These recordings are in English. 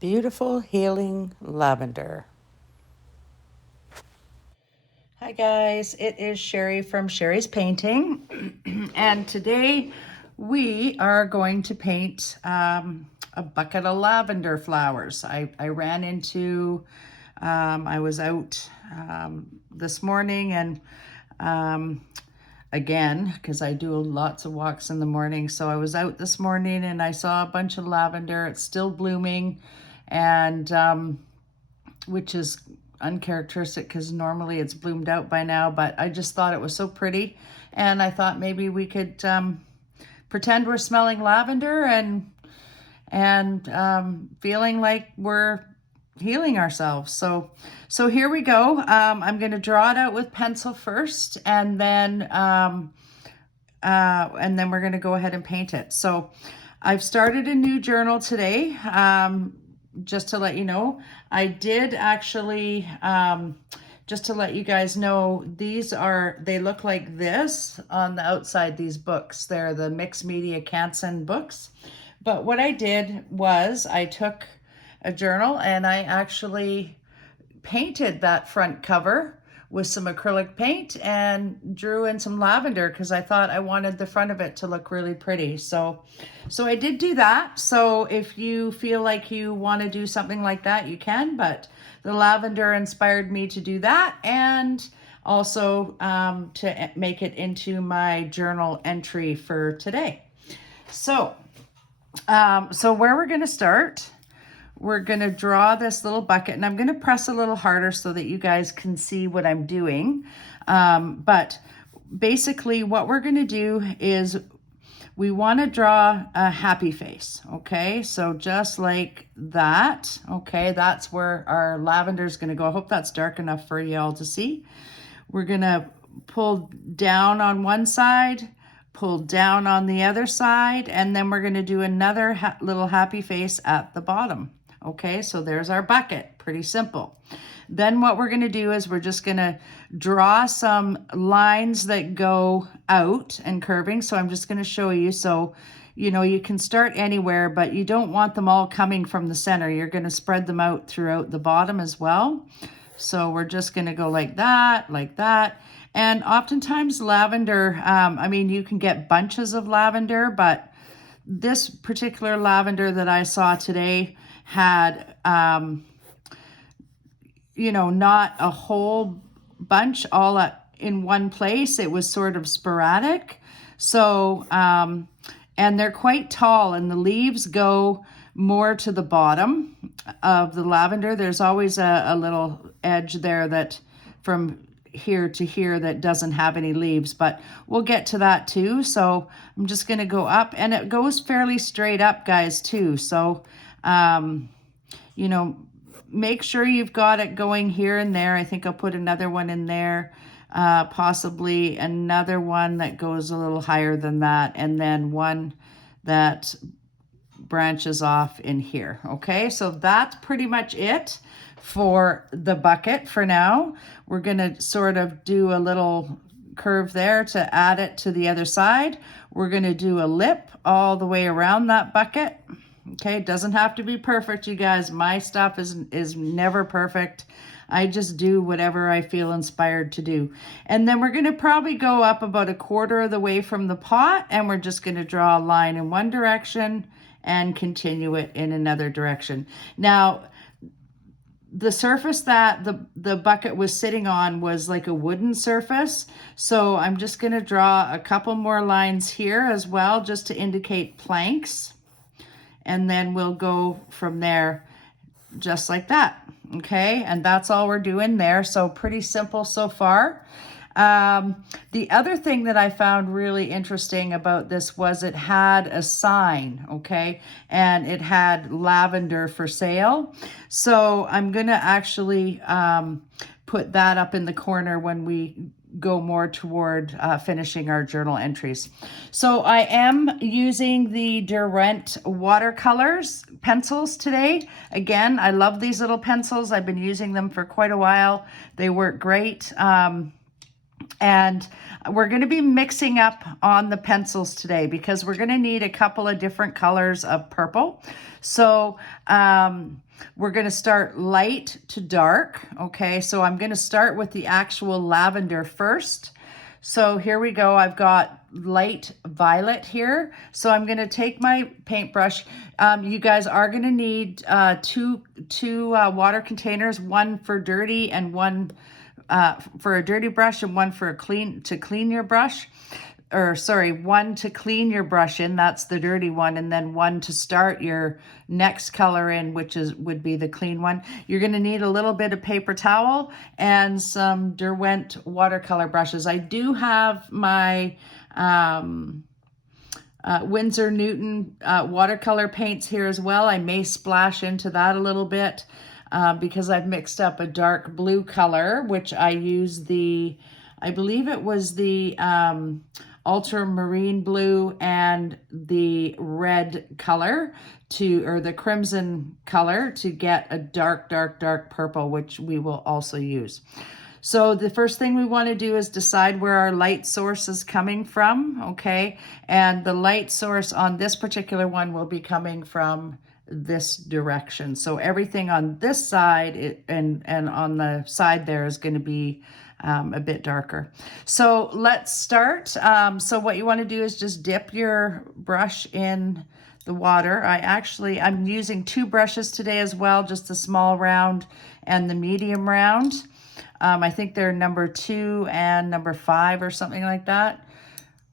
Beautiful healing lavender. Hi guys, it is Sharie from Sharie's Painting, and today we are going to paint a bucket of lavender flowers. I ran into, I was out this morning and again, because I do lots of walks in the morning, so I was out this morning and I saw a bunch of lavender. It's still blooming, and which is uncharacteristic because normally it's bloomed out by now, but I just thought it was so pretty, and I thought maybe we could pretend we're smelling lavender and feeling like we're healing ourselves. So here we go. I'm going to draw it out with pencil first, and then we're going to go ahead and paint it. So I've started a new journal today. Just to let you know, I did actually, just to let you guys know, they look like this on the outside, these books. They're the Mixed Media Canson books. But what I did was I took a journal and I actually painted that front cover with some acrylic paint and drew in some lavender because I thought I wanted the front of it to look really pretty. So I did do that. So if you feel like you want to do something like that, you can, but the lavender inspired me to do that, and also to make it into my journal entry for today. So where we're going to start, we're going to draw this little bucket, and I'm going to press a little harder so that you guys can see what I'm doing. But basically what we're going to do is we want to draw a happy face. Okay, so just like that. Okay, that's where our lavender is going to go. I hope that's dark enough for you all to see. We're going to pull down on one side, pull down on the other side, and then we're going to do another little happy face at the bottom. Okay, so there's our bucket. Pretty simple. Then what we're going to do is we're just going to draw some lines that go out and curving. So I'm just going to show you. So, you know, you can start anywhere, but you don't want them all coming from the center. You're going to spread them out throughout the bottom as well. So we're just going to go like that, like that. And oftentimes lavender, I mean, you can get bunches of lavender, but this particular lavender that I saw today had, you know, not a whole bunch all in one place. It was sort of sporadic. So, and they're quite tall, and the leaves go more to the bottom of the lavender. There's always a little edge there that from here to here that doesn't have any leaves, but we'll get to that too. So I'm just going to go up, and it goes fairly straight up, guys, too. So, you know, make sure you've got it going here and there. I think I'll put another one in there, possibly another one that goes a little higher than that, and then one that branches off in here. Okay, so that's pretty much it for the bucket for now. We're going to sort of do a little curve there to add it to the other side. We're going to do a lip all the way around that bucket. Okay, it doesn't have to be perfect, you guys. My stuff is never perfect. I just do whatever I feel inspired to do. And then we're going to probably go up about a quarter of the way from the pot, and we're just going to draw a line in one direction and continue it in another direction. Now, the surface that the bucket was sitting on was like a wooden surface. So I'm just going to draw a couple more lines here as well, just to indicate planks. And then we'll go from there just like that. Okay, and that's all we're doing there. So pretty simple so far. The other thing that I found really interesting about this was it had a sign, okay, and it had lavender for sale. So I'm gonna actually put that up in the corner when we go more toward finishing our journal entries. So I am using the Durant watercolors pencils today. Again, I love these little pencils. I've been using them for quite a while. They work great. And we're going to be mixing up on the pencils today because we're going to need a couple of different colors of purple. So we're going to start light to dark. Okay, so I'm going to start with the actual lavender first. So here we go. I've got light violet here. So I'm going to take my paintbrush. You guys are going to need two water containers, one for dirty and one for a dirty brush and one for a clean your brush. Or sorry, one to clean your brush in, that's the dirty one, and then one to start your next color in, which would be the clean one. You're going to need a little bit of paper towel and some Derwent watercolor brushes. I do have my Winsor Newton watercolor paints here as well. I may splash into that a little bit because I've mixed up a dark blue color, which I use I believe it was the ultramarine blue and the red color or the crimson color to get a dark purple, which we will also use. So the first thing we want to do is decide where our light source is coming from, okay? And the light source on this particular one will be coming from this direction. So everything on this side and on the side there is going to be a bit darker. So let's start. So what you want to do is just dip your brush in the water. I'm using two brushes today as well, just the small round and the medium round. I think they're number 2 and number 5 or something like that.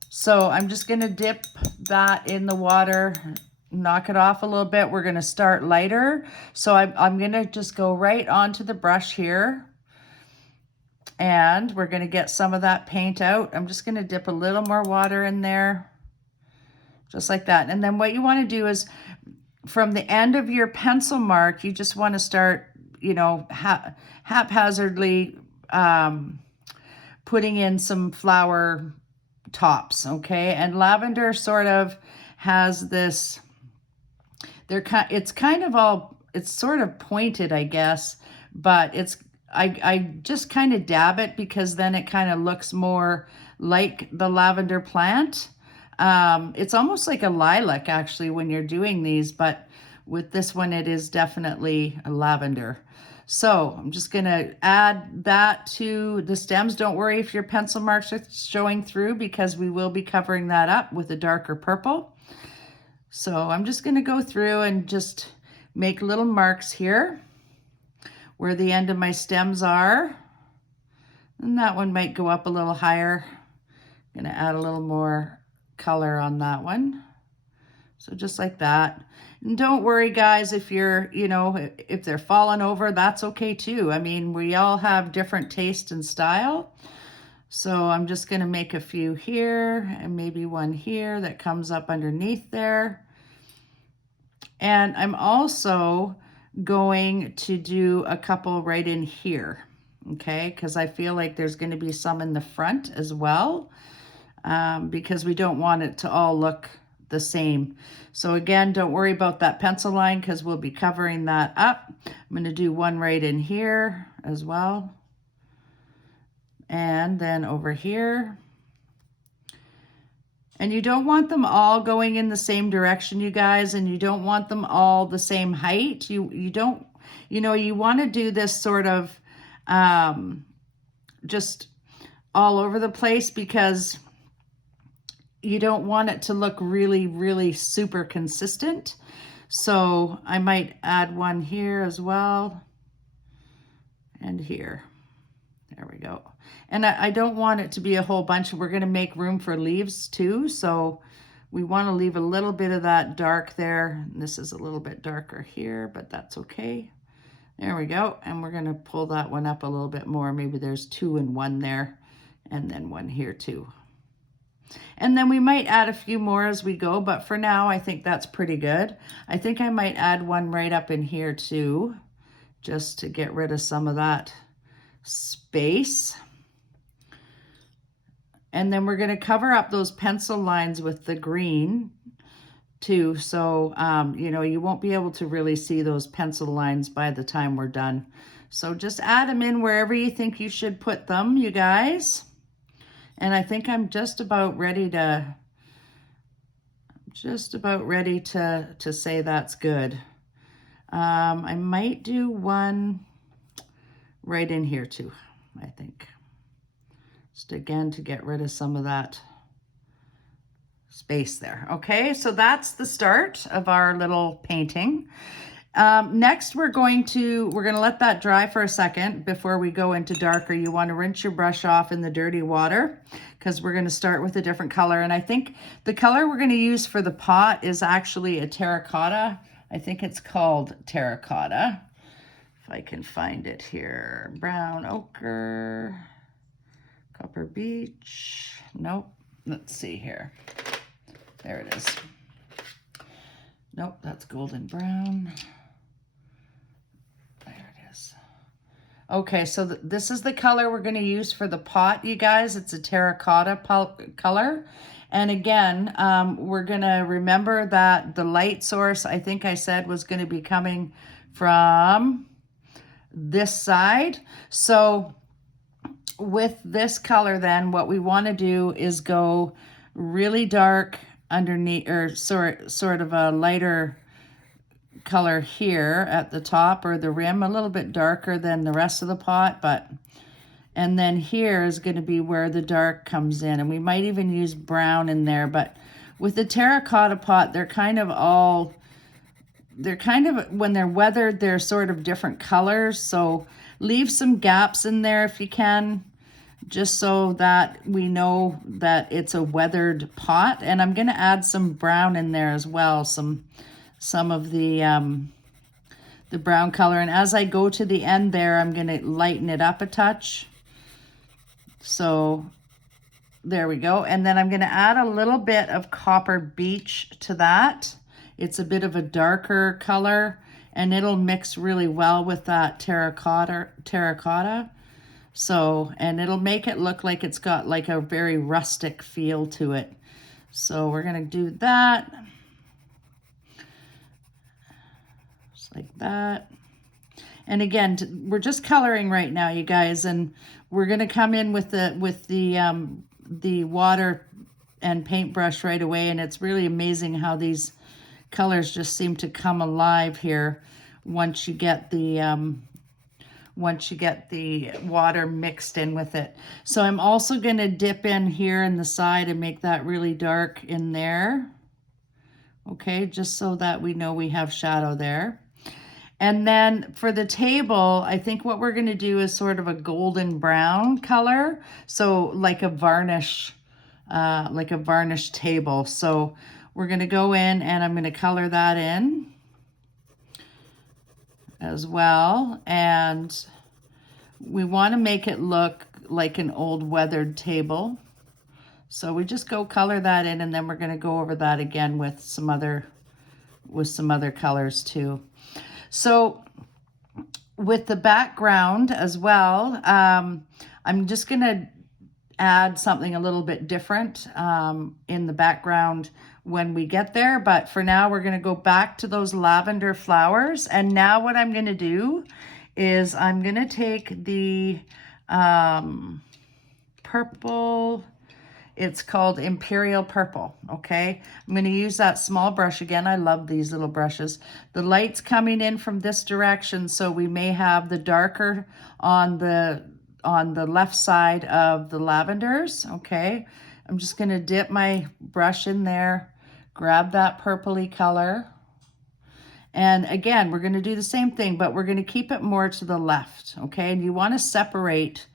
So I'm just going to dip that in the water, knock it off a little bit. We're going to start lighter. So I'm going to just go right onto the brush here. And we're going to get some of that paint out. I'm just going to dip a little more water in there, just like that. And then what you want to do is from the end of your pencil mark, you just want to start, haphazardly putting in some flower tops, okay? And lavender sort of has this, it's sort of pointed, I guess, but I just kind of dab it because then it kind of looks more like the lavender plant. It's almost like a lilac actually when you're doing these, but with this one it is definitely a lavender. So I'm just going to add that to the stems. Don't worry if your pencil marks are showing through because we will be covering that up with a darker purple. So I'm just going to go through and just make little marks here where the end of my stems are. And that one might go up a little higher. I'm going to add a little more color on that one. So just like that. And don't worry, guys, if you're, if they're falling over, that's okay too. I mean, we all have different taste and style. So I'm just going to make a few here and maybe one here that comes up underneath there. And I'm also going to do a couple right in here, okay? Because I feel like there's going to be some in the front as well, because we don't want it to all look the same. So again, don't worry about that pencil line because we'll be covering that up. I'm going to do one right in here as well. And then over here. And you don't want them all going in the same direction, you guys, and you don't want them all the same height. You don't, you want to do this sort of just all over the place because you don't want it to look really, really super consistent. So I might add one here as well and here. There we go. And I don't want it to be a whole bunch. We're going to make room for leaves too. So we want to leave a little bit of that dark there. And this is a little bit darker here, but that's okay. There we go. And we're going to pull that one up a little bit more. Maybe there's 2 and 1 there and then one here too. And then we might add a few more as we go, but for now, I think that's pretty good. I think I might add one right up in here too, just to get rid of some of that space. And then we're going to cover up those pencil lines with the green too. So, you won't be able to really see those pencil lines by the time we're done. So just add them in wherever you think you should put them, you guys. And I think I'm just about ready to say that's good. I might do one right in here too, I think. Just again to get rid of some of that space there. Okay, so that's the start of our little painting. Next, we're going to let that dry for a second before we go into darker. You want to rinse your brush off in the dirty water because we're going to start with a different color. And I think the color we're going to use for the pot is actually a terracotta. I think it's called Terracotta. If I can find it here. Brown ochre, copper beech. Nope. Let's see here. There it is. Nope, that's golden brown. There it is. Okay, so this is the color we're going to use for the pot, you guys. It's a terracotta color. And again, we're going to remember that the light source, I think I said, was going to be coming from this side. So with this color then, what we want to do is go really dark underneath, or sort of a lighter color here at the top or the rim, a little bit darker than the rest of the pot, and then here is going to be where the dark comes in, and we might even use brown in there. But with the terracotta pot, they're kind of, when they're weathered, they're sort of different colors, so leave some gaps in there if you can, just so that we know that it's a weathered pot. And I'm going to add some brown in there as well, some of the brown color. And as I go to the end there, I'm going to lighten it up a touch. So there we go. And then I'm going to add a little bit of copper beech to that. It's a bit of a darker color, and it'll mix really well with that terracotta. So, and it'll make it look like it's got like a very rustic feel to it. So we're going to do that. Just like that. And again, we're just coloring right now, you guys, and we're going to come in with the water and paintbrush right away. And it's really amazing how these colors just seem to come alive here once you get the water mixed in with it. So I'm also going to dip in here in the side and make that really dark in there. Okay, just so that we know we have shadow there. And then for the table, I think what we're going to do is sort of a golden brown color. So like a varnish table. So we're going to go in and I'm going to color that in as well. And we want to make it look like an old weathered table. So we just go color that in, and then we're going to go over that again with some other colors too. So with the background as well, I'm just going to add something a little bit different in the background when we get there. But for now, we're going to go back to those lavender flowers. And now what I'm going to do is I'm going to take the purple. It's called Imperial Purple, okay? I'm going to use that small brush again. I love these little brushes. The light's coming in from this direction, so we may have the darker on the left side of the lavenders, okay? I'm just going to dip my brush in there, grab that purpley color. And again, we're going to do the same thing, but we're going to keep it more to the left, okay? And you want to separate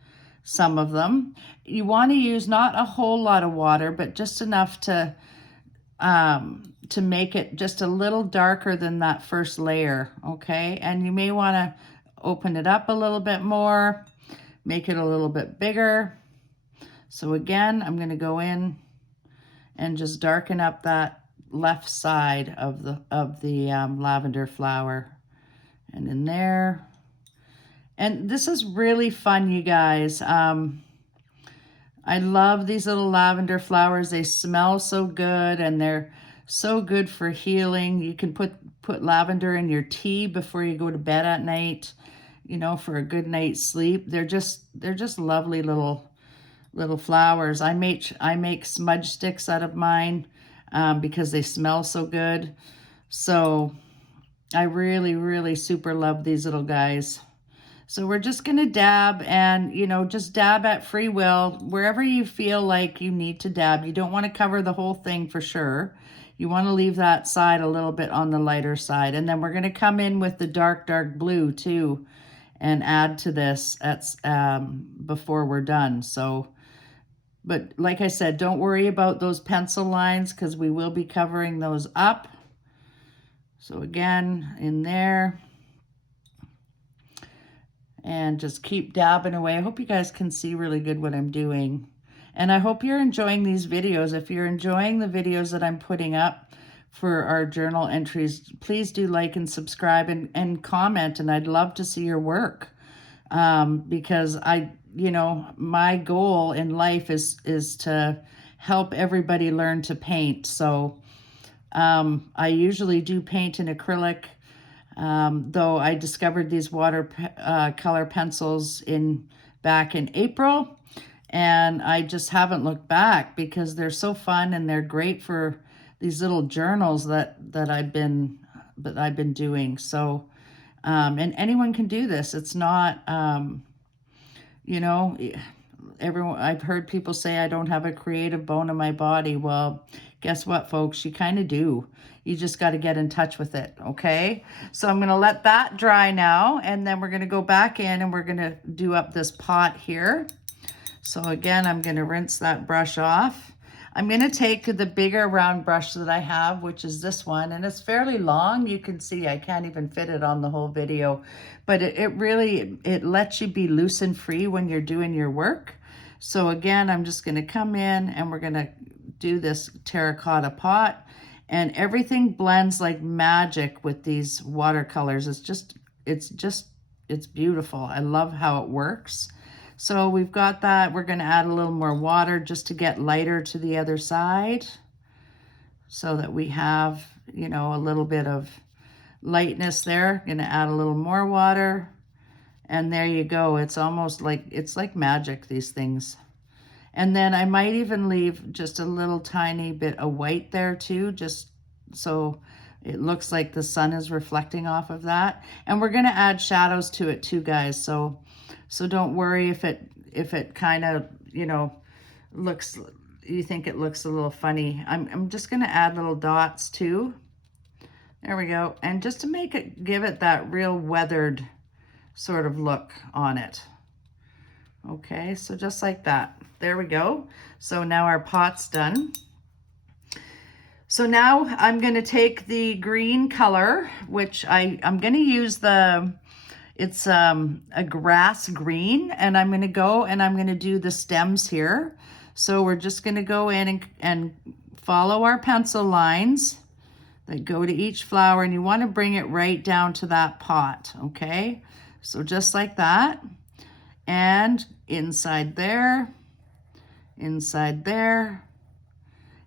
some of them. You want to use not a whole lot of water, but just enough to make it just a little darker than that first layer, okay? And you may want to open it up a little bit more, make it a little bit bigger. So again, I'm going to go in and just darken up that left side of the lavender flower, and in there. And this is really fun, you guys. I love these little lavender flowers. They smell so good, and they're so good for healing. You can put lavender in your tea before you go to bed at night, you know, for a good night's sleep. They're just lovely little little flowers. I make smudge sticks out of mine because they smell so good. So I really, really super love these little guys. So we're just going to dab and, you know, just dab at free will, wherever you feel like you need to dab. You don't want to cover the whole thing for sure. You want to leave that side a little bit on the lighter side. And then we're going to come in with the dark, dark blue too and add to this before we're done. So, but like I said, don't worry about those pencil lines because we will be covering those up. So again, in there. And just keep dabbing away. I hope you guys can see really good what I'm doing. And I hope you're enjoying these videos. If you're enjoying the videos that I'm putting up for our journal entries, please do like and subscribe and comment. And I'd love to see your work because my goal in life is to help everybody learn to paint. So I usually do paint in acrylic. Though I discovered these watercolor pencils back in April, and I just haven't looked back because they're so fun and they're great for these little journals that I've been doing. So, and anyone can do this. It's not, everyone. I've heard people say I don't have a creative bone in my body. Well, guess what, folks? You kind of do. You just got to get in touch with it, okay? So I'm going to let that dry now, and then we're going to go back in and we're going to do up this pot here. So again, I'm going to rinse that brush off. I'm going to take the bigger round brush that I have, which is this one, and it's fairly long. You can see I can't even fit it on the whole video, but it really lets you be loose and free when you're doing your work. So again, I'm just going to come in and we're going to do this terracotta pot. And everything blends like magic with these watercolors. It's beautiful. I love how it works. So we've got that. We're going to add a little more water just to get lighter to the other side so that we have, a little bit of lightness there. Going to add a little more water. And there you go. It's almost like, it's like magic, these things. And then I might even leave just a little tiny bit of white there too, just so it looks like the sun is reflecting off of that. And we're going to add shadows to it too, guys. So don't worry if it kind of, looks, you think it looks a little funny. I'm just going to add little dots too. There we go. And just to give it that real weathered sort of look on it. Okay, so just like that. There we go. So now our pot's done. So now I'm going to take the green color, which I'm going to use it's a grass green, and I'm going to go and I'm going to do the stems here. So we're just going to go in and follow our pencil lines that go to each flower, and you want to bring it right down to that pot, okay? So just like that. And inside there,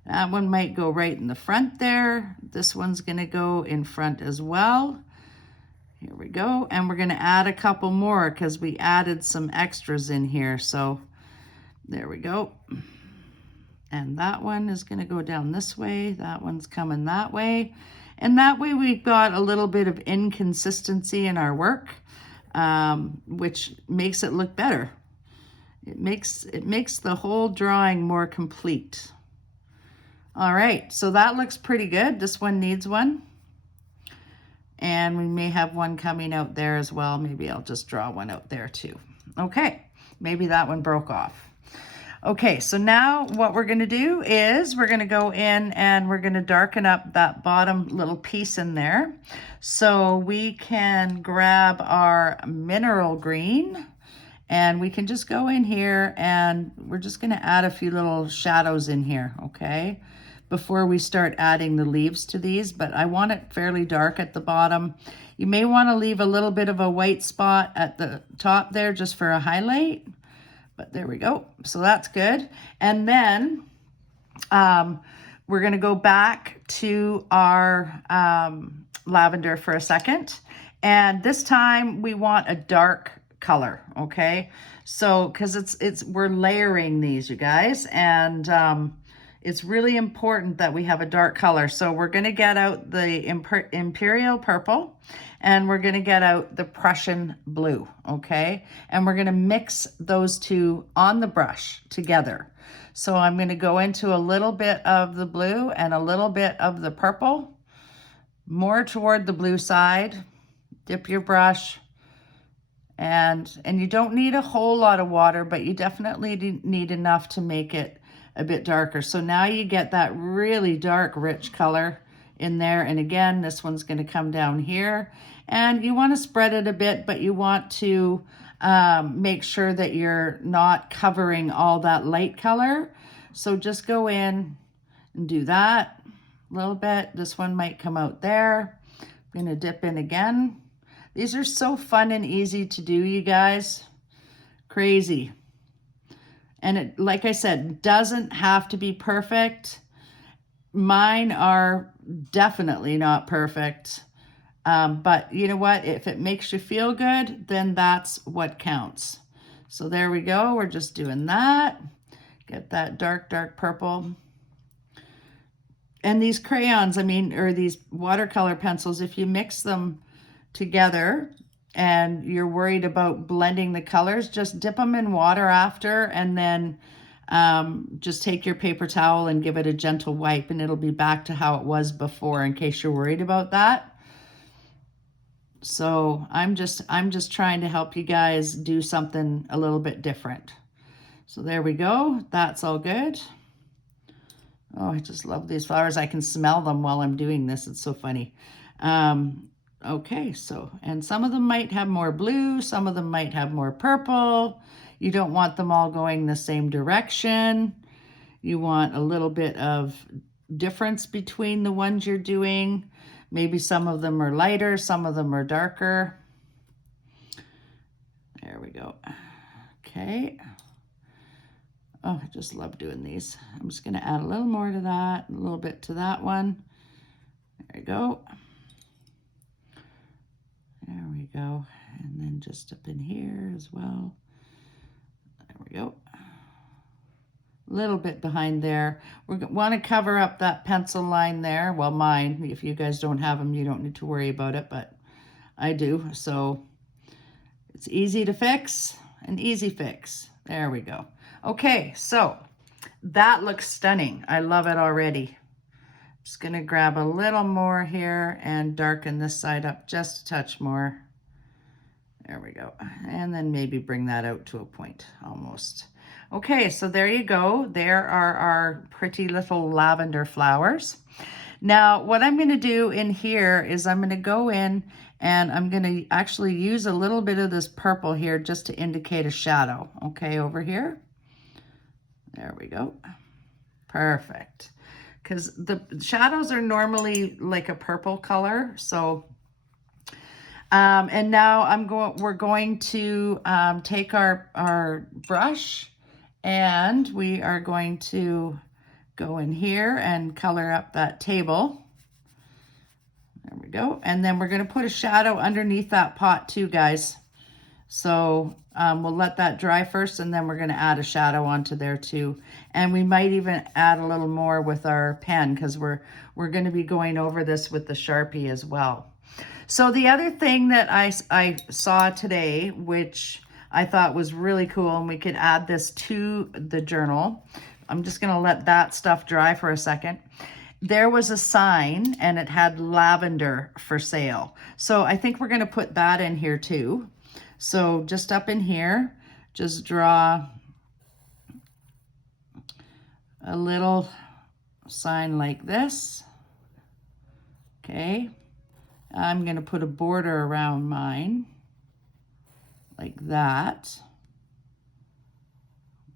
that one might go right in the front there. This one's going to go in front as well. Here we go. And we're going to add a couple more because we added some extras in here. So there we go. And that one is going to go down this way. That one's coming that way. And that way we've got a little bit of inconsistency in our work. Which makes it look better. It makes the whole drawing more complete. All right, so that looks pretty good. This one needs one. And we may have one coming out there as well. Maybe I'll just draw one out there too. Okay, maybe that one broke off. Okay, so now what we're going to do is we're going to go in and we're going to darken up that bottom little piece in there. So we can grab our mineral green and we can just go in here and we're just going to add a few little shadows in here, okay, before we start adding the leaves to these. But I want it fairly dark at the bottom. You may want to leave a little bit of a white spot at the top there just for a highlight. But there we go. So that's good. And then we're going to go back to our lavender for a second. And this time we want a dark color, okay? So, because we're layering these, you guys, and it's really important that we have a dark color. So we're gonna get out the Imperial purple, and we're gonna get out the Prussian blue, okay? And we're gonna mix those two on the brush together. So I'm gonna go into a little bit of the blue and a little bit of the purple, more toward the blue side. Dip your brush, and you don't need a whole lot of water, but you definitely need enough to make it a bit darker. So now you get that really dark, rich color in there. And again, this one's going to come down here, and you want to spread it a bit, but you want to make sure that you're not covering all that light color. So just go in and do that a little bit. This one might come out there. I'm going to dip in again. These are so fun and easy to do, you guys. Crazy. And it, like I said, doesn't have to be perfect. Mine are definitely not perfect. But you know what? If it makes you feel good, then that's what counts. So there we go. We're just doing that. Get that dark, dark purple. And these crayons, I mean, or these watercolor pencils, if you mix them together and you're worried about blending the colors, just dip them in water after, and then just take your paper towel and give it a gentle wipe, and it'll be back to how it was before, in case you're worried about that. So I'm just trying to help you guys do something a little bit different. So there we go. That's all good. Oh, I just love these flowers. I can smell them while I'm doing this. It's so funny. Okay, so, and some of them might have more blue, some of them might have more purple. You don't want them all going the same direction. You want a little bit of difference between the ones you're doing. Maybe some of them are lighter, some of them are darker. There we go. Okay. Oh, I just love doing these. I'm just gonna add a little more to that, a little bit to that one. There we go. There we go. And then just up in here as well. There we go. A little bit behind there. We want to cover up that pencil line there. Well, mine. If you guys don't have them, you don't need to worry about it, but I do. So it's easy to fix, an easy fix. There we go. Okay, so that looks stunning. I love it already. Just gonna grab a little more here and darken this side up just a touch more. There we go. And then maybe bring that out to a point almost. Okay, so there you go. There are our pretty little lavender flowers. Now, what I'm gonna do in here is I'm gonna go in and I'm gonna actually use a little bit of this purple here just to indicate a shadow. Okay, over here. There we go. Perfect. Because the shadows are normally like a purple color. So, and now we're going to take our brush, and we are going to go in here and color up that table. There we go. And then we're going to put a shadow underneath that pot too, guys. So we'll let that dry first, and then we're going to add a shadow onto there too. And we might even add a little more with our pen, because we're going to be going over this with the Sharpie as well. So the other thing that I saw today, which I thought was really cool, and we could add this to the journal. I'm just going to let that stuff dry for a second. There was a sign, and it had lavender for sale. So I think we're going to put that in here too. So just up in here, just draw a little sign like this. Okay. I'm going to put a border around mine like that.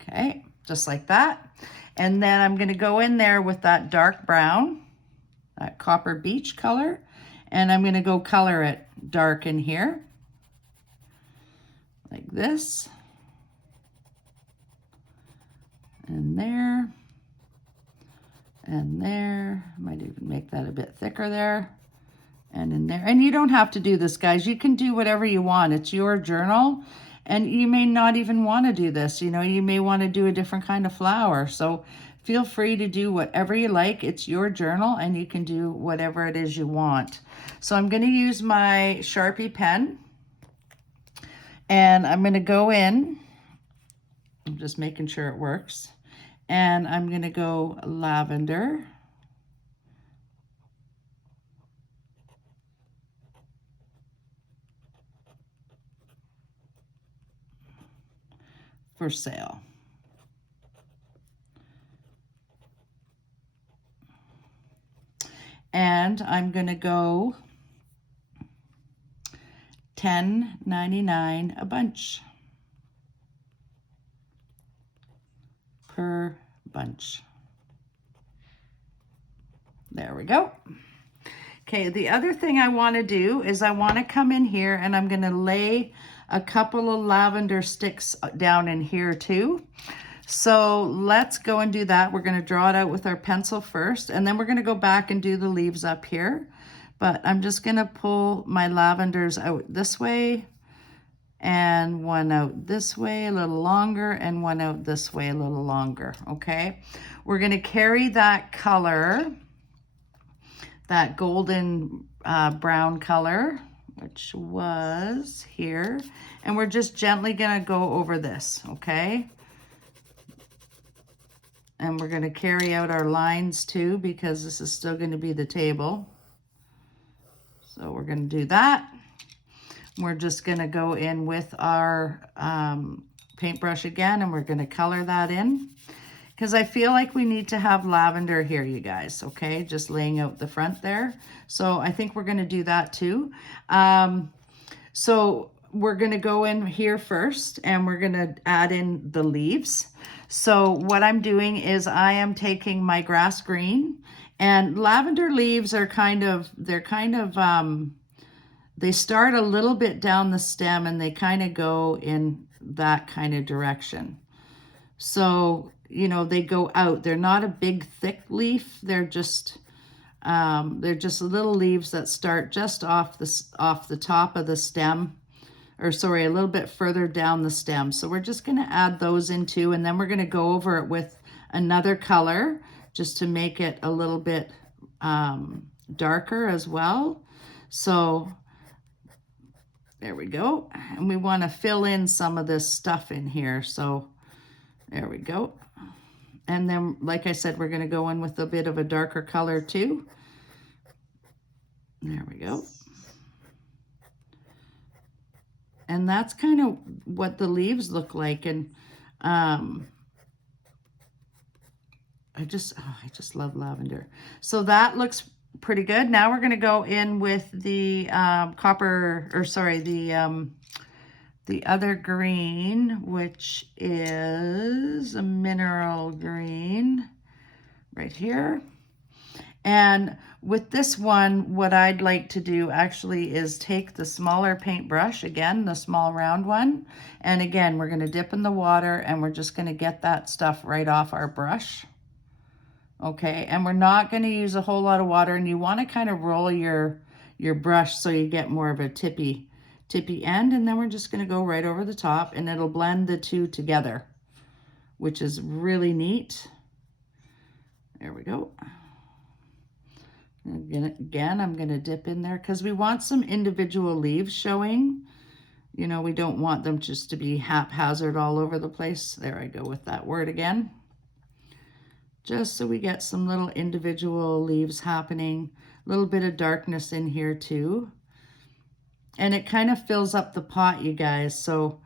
Okay, just like that. And then I'm going to go in there with that dark brown, that copper beach color, and I'm going to go color it dark in here like this, and there, and there. Might even make that a bit thicker there, and in there. And you don't have to do this, guys. You can do whatever you want. It's your journal, And you may not even want to do this, you know, you may want to do a different kind of flower. So feel free to do whatever you like. It's your journal and you can do whatever it is you want. So I'm going to use my Sharpie pen and I'm going to go in. I'm just making sure it works. And I'm going to go lavender. For sale. And I'm going to go $10.99 a bunch. Per bunch. There we go. Okay, the other thing I want to do is I want to come in here and I'm going to lay a couple of lavender sticks down in here too. So let's go and do that. We're going to draw it out with our pencil first, and then we're going to go back and do the leaves up here. But I'm just going to pull my lavenders out this way, and one out this way a little longer, and one out this way a little longer, okay? We're going to carry that color, that golden brown color, which was here, and we're just gently going to go over this, okay? And we're going to carry out our lines too, because this is still going to be the table. So we're going to do that. We're just going to go in with our paintbrush again, and we're going to color that in. Because I feel like we need to have lavender here, you guys, okay? Just laying out the front there. So I think we're going to do that too. So we're going to go in here first, and we're going to add in the leaves. So what I'm doing is I am taking my grass green, and lavender leaves are they start a little bit down the stem and they kind of go in that kind of direction. So, you know, they go out. They're not a big thick leaf. They're just little leaves that start just off the top of the stem, or sorry, a little bit further down the stem. So we're just going to add those in too, and then we're going to go over it with another color just to make it a little bit darker as well. So there we go. And we want to fill in some of this stuff in here. So there we go. And then, like I said, we're going to go in with a bit of a darker color too. There we go. And that's kind of what the leaves look like. And I just love lavender. So that looks pretty good. Now we're going to go in with the the other green, which is a mineral green right here. And with this one, what I'd like to do actually is take the smaller paintbrush, again, the small round one. And again, we're going to dip in the water and we're just going to get that stuff right off our brush. Okay, and we're not going to use a whole lot of water, and you want to kind of roll your brush so you get more of a tippy end, and then we're just going to go right over the top, and it'll blend the two together, which is really neat. There we go. Again, I'm going to dip in there because we want some individual leaves showing. You know, we don't want them just to be haphazard all over the place. There I go with that word again. Just so we get some little individual leaves happening, a little bit of darkness in here too. And it kind of fills up the pot, you guys, so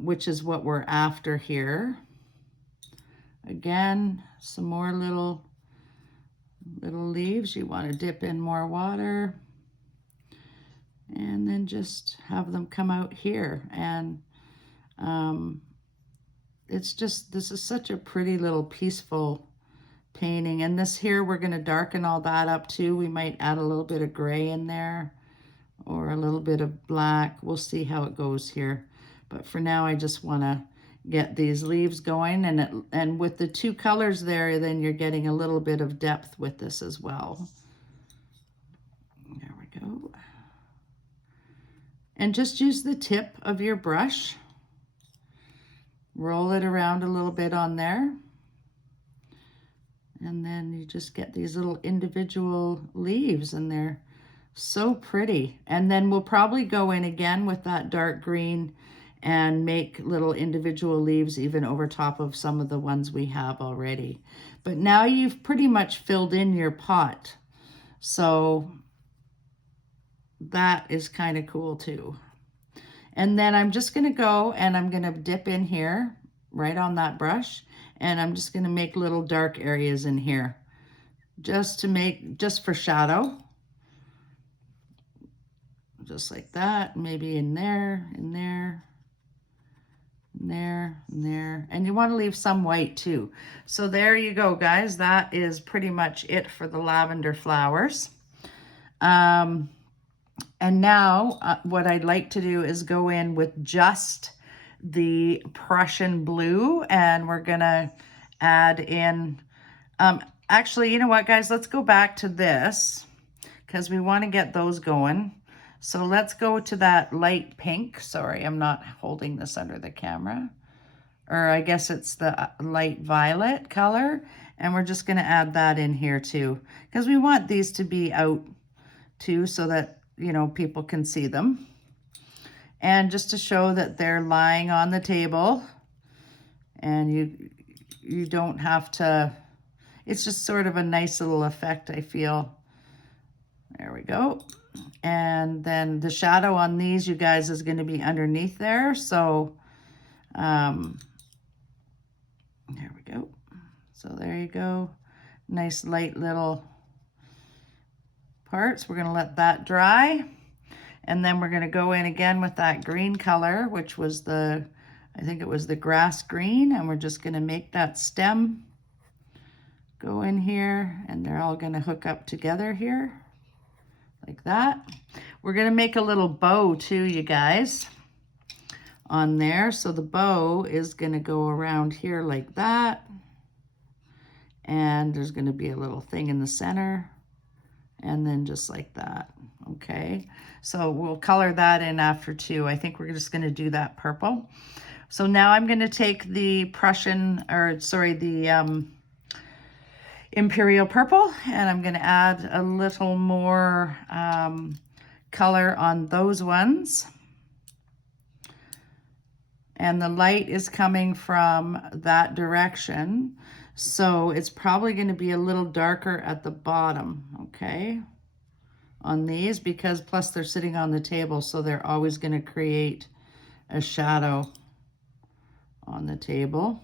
which is what we're after here. Again, some more little leaves. You want to dip in more water and then just have them come out here. And it's just, this is such a pretty little peaceful painting. And this here, we're going to darken all that up too. We might add a little bit of gray in there or a little bit of black. We'll see how it goes here. But for now, I just want to get these leaves going. And with the two colors there, then you're getting a little bit of depth with this as well. There we go. And just use the tip of your brush. Roll it around a little bit on there. And then you just get these little individual leaves, and they're so pretty. And then we'll probably go in again with that dark green and make little individual leaves even over top of some of the ones we have already. But now you've pretty much filled in your pot. So that is kind of cool too. And then I'm just gonna go and I'm gonna dip in here right on that brush, and I'm just gonna make little dark areas in here just for shadow. Just like that, maybe in there, in there, in there, in there. And you want to leave some white too. So there you go, guys. That is pretty much it for the lavender flowers. And now what I'd like to do is go in with just the Prussian blue, and we're gonna add in, actually, you know what, guys, let's go back to this because we want to get those going. So let's go to that light pink. Sorry, I'm not holding this under the camera. Or I guess it's the light violet color. And we're just going to add that in here too, because we want these to be out too so that, you know, people can see them. And just to show that they're lying on the table, and you don't have to, it's just sort of a nice little effect, I feel. There we go. And then the shadow on these, you guys, is going to be underneath there. So there we go. So there you go. Nice light little parts. We're going to let that dry. And then we're going to go in again with that green color, which was I think it was the grass green. And we're just going to make that stem go in here. And they're all going to hook up together here. Like that. We're going to make a little bow too, you guys, on there. So the bow is going to go around here like that. And there's going to be a little thing in the center. And then just like that. Okay. So we'll color that in after too. I think we're just going to do that purple. So now I'm going to take the Imperial purple, and I'm going to add a little more color on those ones. And the light is coming from that direction, so it's probably going to be a little darker at the bottom, okay, on these, because plus they're sitting on the table, so they're always going to create a shadow on the table.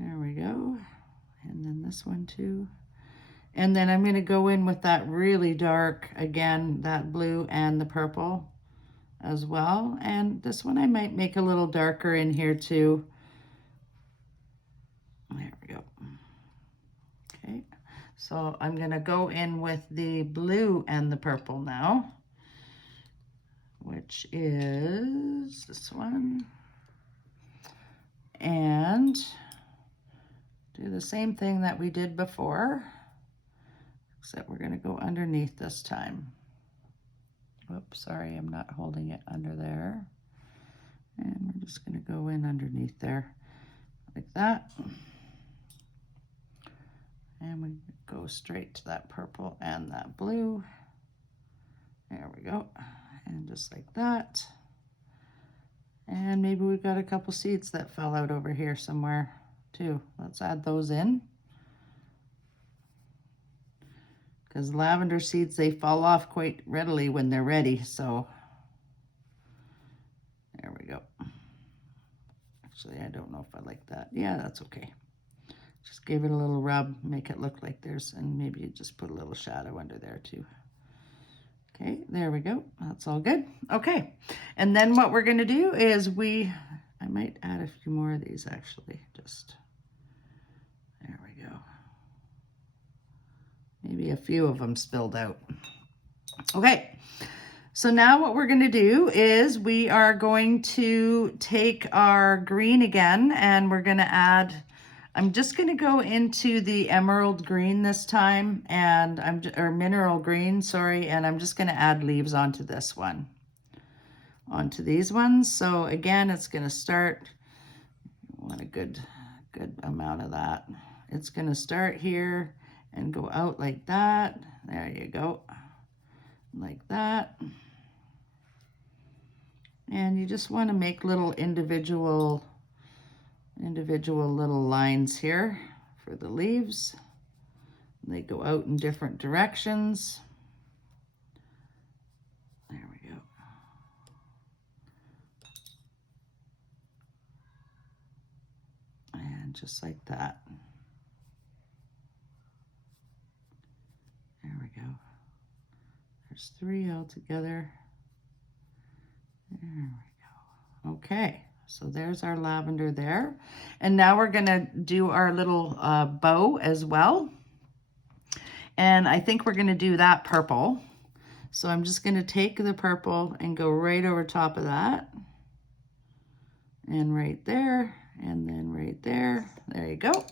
There we go. And then this one too. And then I'm going to go in with that really dark, again, that blue and the purple as well. And this one I might make a little darker in here too. There we go. Okay. So I'm going to go in with the blue and the purple now, which is this one. And do the same thing that we did before, except we're going to go underneath this time. Whoops, sorry, I'm not holding it under there. And we're just going to go in underneath there like that. And we go straight to that purple and that blue. There we go. And just like that. And maybe we've got a couple seeds that fell out over here somewhere too. Let's add those in. Because lavender seeds, they fall off quite readily when they're ready. So there we go. Actually, I don't know if I like that. Yeah, that's okay. Just give it a little rub, make it look like there's, and maybe you just put a little shadow under there too. Okay, there we go. That's all good. Okay, and then what we're going to do is I might add a few more of these actually. Just, there we go. Maybe a few of them spilled out. Okay, so now what we're going to do is we are going to take our green again, and we're going to add I'm just going to go into the emerald green this time, and or mineral green, sorry, and I'm just going to add leaves onto this one, onto these ones. So again, it's going to start, want a good amount of that. It's going to start here and go out like that. There you go, like that. And you just want to make little individual little lines here for the leaves. They go out in different directions. There we go. And just like that. There we go. There's 3 all together. There we go. Okay, so there's our lavender there. And now we're gonna do our little bow as well. And I think we're gonna do that purple. So I'm just gonna take the purple and go right over top of that. And right there, and then right there. There you go.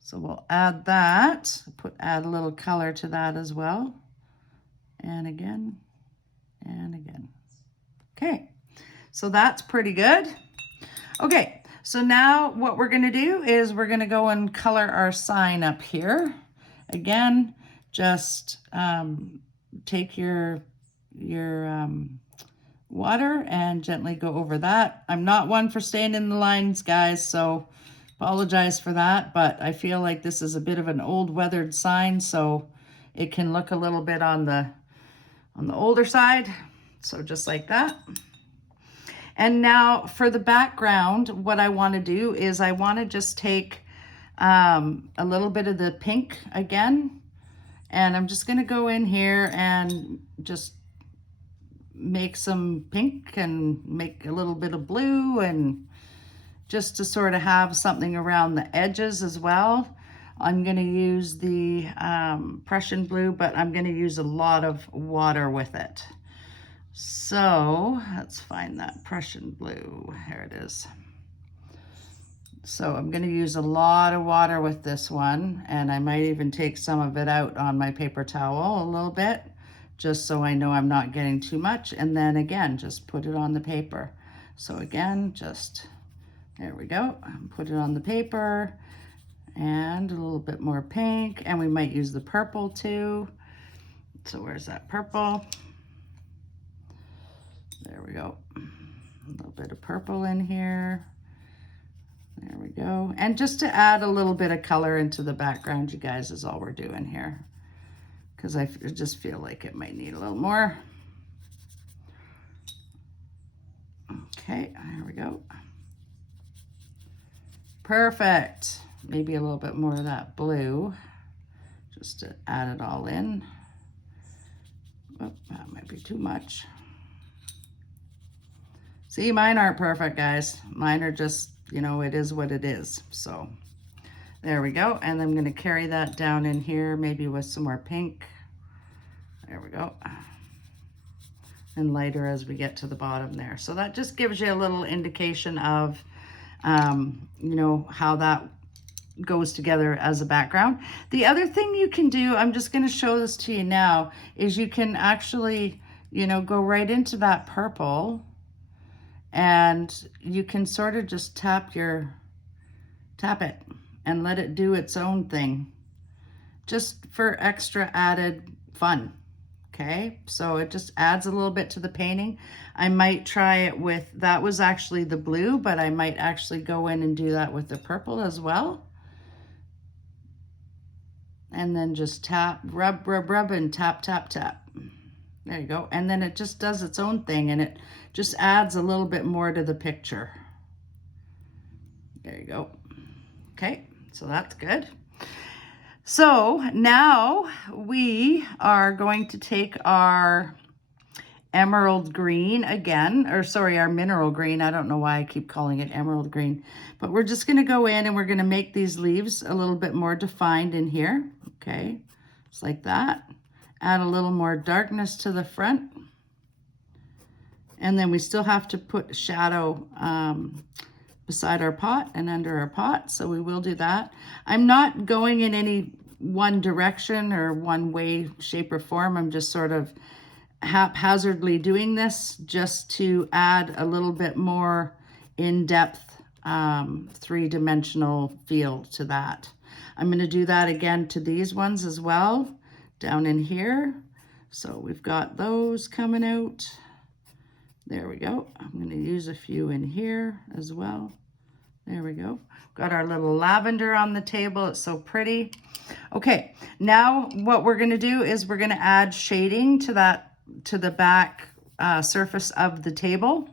So we'll add that, add a little color to that as well. And again, and again. Okay, so that's pretty good. Okay, so now what we're gonna do is we're gonna go and color our sign up here. Again, just take your water and gently go over that. I'm not one for staying in the lines, guys, so apologize for that, but I feel like this is a bit of an old weathered sign, so it can look a little bit on the older side. So just like that. And now for the background, what I want to do is I want to just take a little bit of the pink again, and I'm just going to go in here and just make some pink and make a little bit of blue, and just to sort of have something around the edges as well. I'm going to use the Prussian Blue, but I'm going to use a lot of water with it. So let's find that Prussian Blue. Here it is. So I'm going to use a lot of water with this one, and I might even take some of it out on my paper towel a little bit, just so I know I'm not getting too much. And then again, just put it on the paper. So again, just, there we go. Put it on the paper, and a little bit more pink, and we might use the purple too. So where's that purple? There we go. A little bit of purple in here. There we go. And just to add a little bit of color into the background, you guys, is all we're doing here, because I just feel like it might need a little more. Okay, there we go. Perfect. Maybe a little bit more of that blue, just to add it all in. Oh, that might be too much. See, mine aren't perfect, guys. Mine are just, you know, it is what it is. So there we go. And I'm going to carry that down in here, maybe with some more pink. There we go. And lighter as we get to the bottom there. So that just gives you a little indication of, you know, how that goes together as a background. The other thing you can do, I'm just going to show this to you now, is you can actually, you know, go right into that purple, and you can sort of just tap it and let it do its own thing, just for extra added fun. Okay, so it just adds a little bit to the painting. I might try it with, that was actually the blue, but I might actually go in and do that with the purple as well. And then just tap, rub, and tap, tap, tap. There you go. And then it just does its own thing, and it just adds a little bit more to the picture. There you go. Okay, so that's good. So now we are going to take our emerald green again, or sorry, our mineral green. I don't know why I keep calling it emerald green, but we're just going to go in and we're going to make these leaves a little bit more defined in here. Okay, just like that. Add a little more darkness to the front. And then we still have to put shadow beside our pot and under our pot, so we will do that. I'm not going in any one direction or one way, shape, or form. I'm just sort of haphazardly doing this just to add a little bit more in-depth three-dimensional feel to that. I'm going to do that again to these ones as well, down in here. So we've got those coming out. There we go. I'm going to use a few in here as well. There we go. Got our little lavender on the table. It's so pretty. Okay, now what we're going to do is we're going to add shading to that, to the back surface of the table.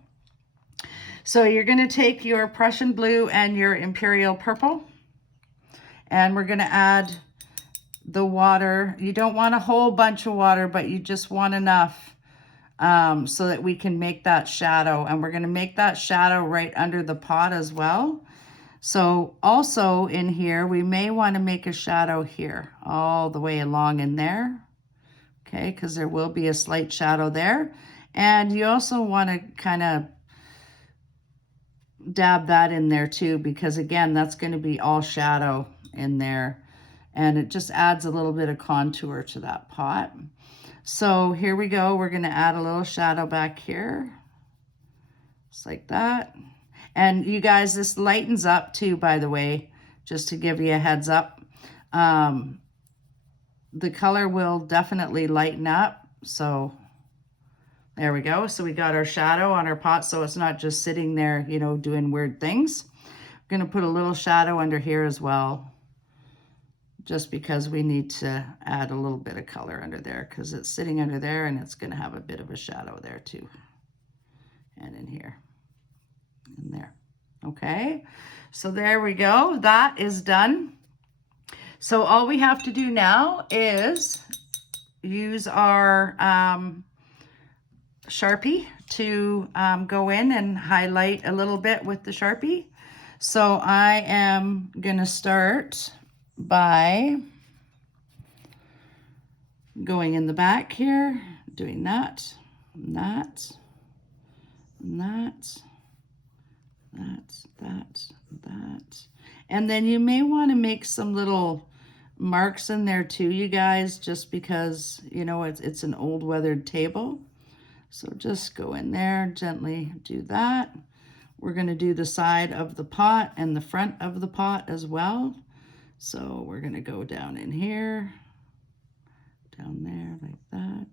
So you're going to take your Prussian Blue and your Imperial Purple, and we're going to add the water. You don't want a whole bunch of water, but you just want enough so that we can make that shadow. And we're going to make that shadow right under the pot as well. So also in here, we may want to make a shadow here all the way along in there. Okay, because there will be a slight shadow there. And you also want to kind of dab that in there too, because again, that's going to be all shadow in there. And it just adds a little bit of contour to that pot. So here we go. We're going to add a little shadow back here. Just like that. And you guys, this lightens up too, by the way, just to give you a heads up. The color will definitely lighten up. So there we go. So we got our shadow on our pot, so it's not just sitting there, you know, doing weird things. I'm going to put a little shadow under here as well, just because we need to add a little bit of color under there, because it's sitting under there and it's going to have a bit of a shadow there too. And in here, in there. Okay, so there we go. That is done. So all we have to do now is use our Sharpie to go in and highlight a little bit with the Sharpie. So I am going to start by going in the back here, doing that, that, that, that. And then you may want to make some little marks in there too, you guys, just because, you know, it's an old weathered table. So just go in there, gently do that. We're going to do the side of the pot and the front of the pot as well. So we're going to go down in here, down there like that.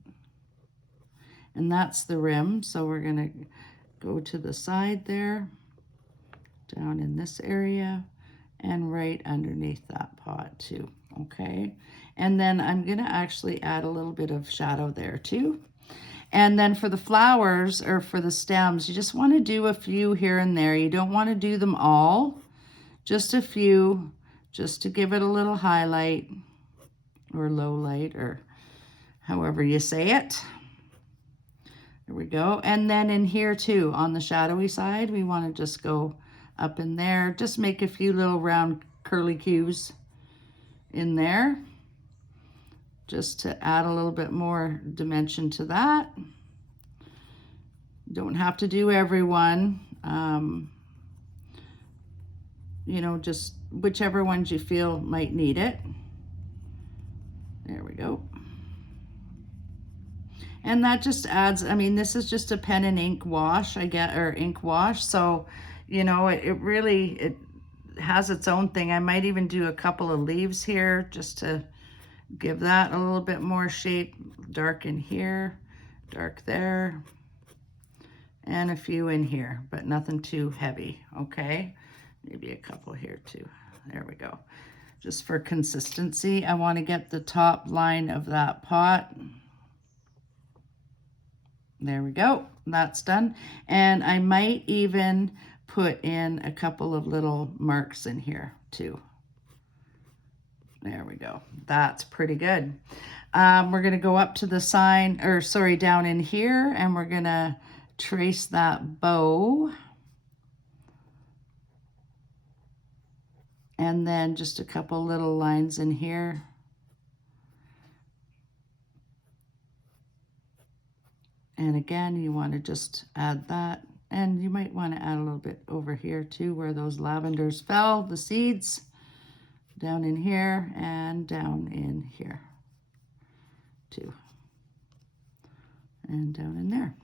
And that's the rim. So we're going to go to the side there, down in this area, and right underneath that pot too. Okay. And then I'm going to actually add a little bit of shadow there too. And then for the flowers, or for the stems, you just want to do a few here and there. You don't want to do them all, just a few, just to give it a little highlight or low light, or however you say it. There we go. And then in here too, on the shadowy side, we want to just go up in there, just make a few little round curly cues in there, just to add a little bit more dimension to that. Don't have to do everyone. You know, just whichever ones you feel might need it. There we go. And that just adds, I mean, this is just a pen and ink wash, or ink wash. So, you know, it really has its own thing. I might even do a couple of leaves here just to give that a little bit more shape. Dark in here, dark there, and a few in here, but nothing too heavy, okay? Maybe a couple here too. There we go. Just for consistency, I want to get the top line of that pot. There we go. That's done. And I might even put in a couple of little marks in here too. There we go. That's pretty good. We're going to go up to the sign, or sorry, down in here, and we're going to trace that bow. And then just a couple little lines in here. And again, you want to just add that And you might want to add a little bit over here too, where those lavenders fell, the seeds, down in here and down in here too. And down in there.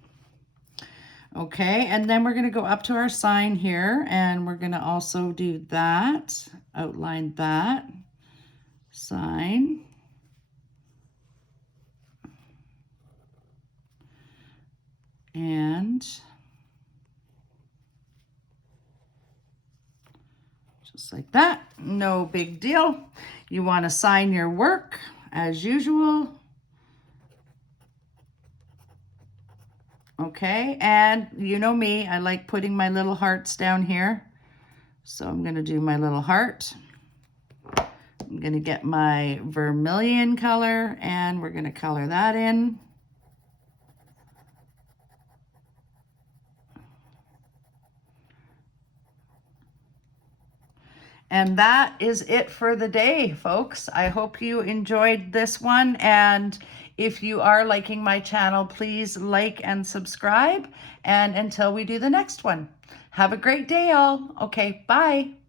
Okay, and then we're going to go up to our sign here, and we're going to also do that, outline that sign. And just like that, no big deal. You want to sign your work as usual. Okay, and you know me, I like putting my little hearts down here. So I'm going to do my little heart. I'm going to get my vermilion color and we're going to color that in. And that is it for the day, folks. I hope you enjoyed this one. And if you are liking my channel, please like and subscribe. And until we do the next one, have a great day, all. Okay, bye.